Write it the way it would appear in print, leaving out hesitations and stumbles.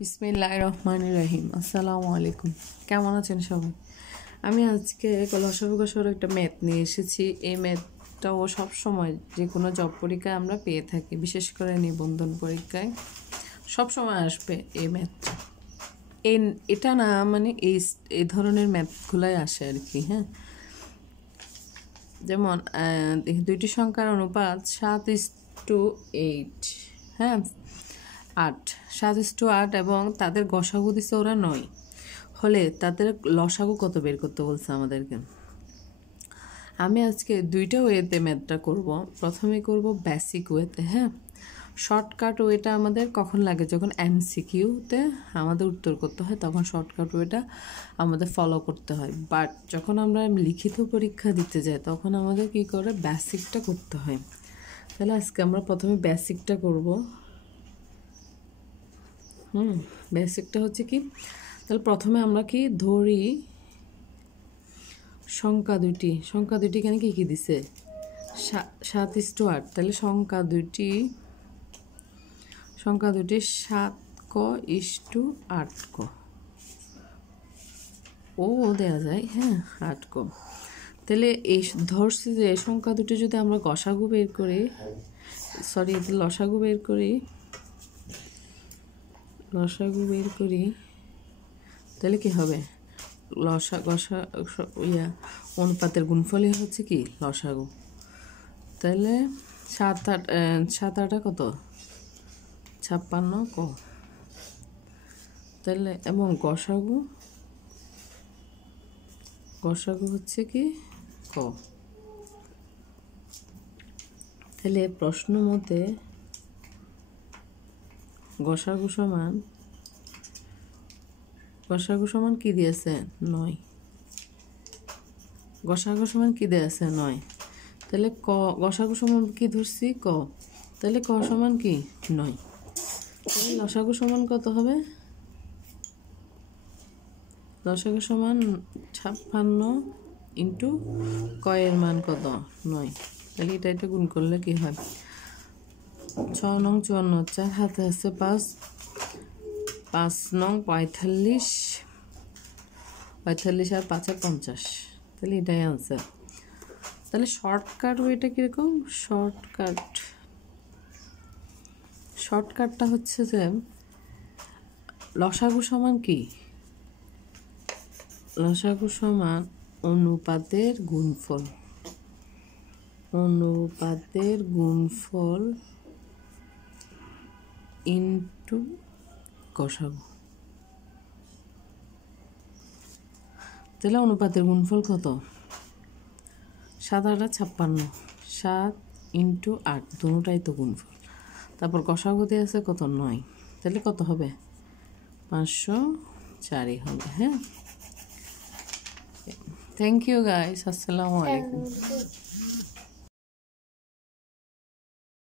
বিসমিল্লাহির রহমানির রহিম। আসসালামু আলাইকুম। কেমন আছেন সবাই? আমি আজকে লসাগু একটা ম্যাথ নিয়ে এসেছি। এই ম্যাথটাও সবসময় যে কোনো জব পরীক্ষায় আমরা পেয়ে থাকি, বিশেষ করে নিবন্ধন পরীক্ষায় সবসময় আসবে এই ম্যাথটা। এটা না মানে এই ধরনের ম্যাথগুলাই আসে আর কি। হ্যাঁ, যেমন দুইটি সংখ্যার অনুপাত 7:8। হ্যাঁ, 8, 7:8 এবং তাদের গসাগু দিচ্ছে ওরা 9 হলে তাদের লসাগু কত বের করতে বলছে আমাদেরকে। আমি আজকে দুইটা ওয়েতে ম্যাথটা করব। প্রথমে করব বেসিক ওয়েতে। হ্যাঁ, শর্টকাট ওয়েটা আমাদের কখন লাগে? যখন এমসিকিউতে আমাদের উত্তর করতে হয় তখন শর্টকাট ওয়েটা আমাদের ফলো করতে হয়। বাট যখন আমরা লিখিত পরীক্ষা দিতে যাই তখন আমাদের কী করে বেসিকটা করতে হয়। তাহলে আজকে আমরা প্রথমে বেসিকটা করব। বেসিকটা হচ্ছে কি, তাহলে প্রথমে আমরা কি ধরি, সংখ্যা দুইটি এখানে কী কী দিছে? 7:8। তাহলে সংখ্যা দুইটি 7:8 ও দেয়া যায়। হ্যাঁ, 8 তাহলে এই ধরছি যে সংখ্যা দুটি যদি আমরা লসাগু বের করি তাহলে কি হবে? অনুপাতের গুণফলই হচ্ছে কি লসাগু। তাহলে 7 8 কত? 56 তাহলে এবং গসাগু হচ্ছে কি ক। তাহলে প্রশ্ন মতে গসাগু সমান কি দিয়েছে? 9। গসাগু সমান কি দিয়েছে? 9। তাহলে গসাগু সমান কি ধরছি? ক। তাহলে ক সমান কি? 9। তাহলে লসাগু সমান কত হবে? লসাগু সমান 56 ইন্টু কয়ের মান কত? 9। তাহলে এটা গুণ করলে কি হয়? 6 নং 54, 4 হাতে আছে 5, 5 নং 45 আর 5 তাহলে এটাই আনসার। তাহলে শর্টকাট ওয়েটা কীরকম? শর্টকাটটা হচ্ছে যে লসাগু সমান কি? লসাগু সমান অনুপাতের গুণফল ইন্টু গসাগু। তাহলে অনুপাতের গুণফল কত? 7 8 56, 7 ইন্টু 8 দুটাই তো গুণফল। তারপর গসাগুতে আছে কত? 9। তাহলে কত হবে? 504 হবে। হ্যাঁ, থ্যাংক ইউ গাইস। আসসালামু আলাইকুম।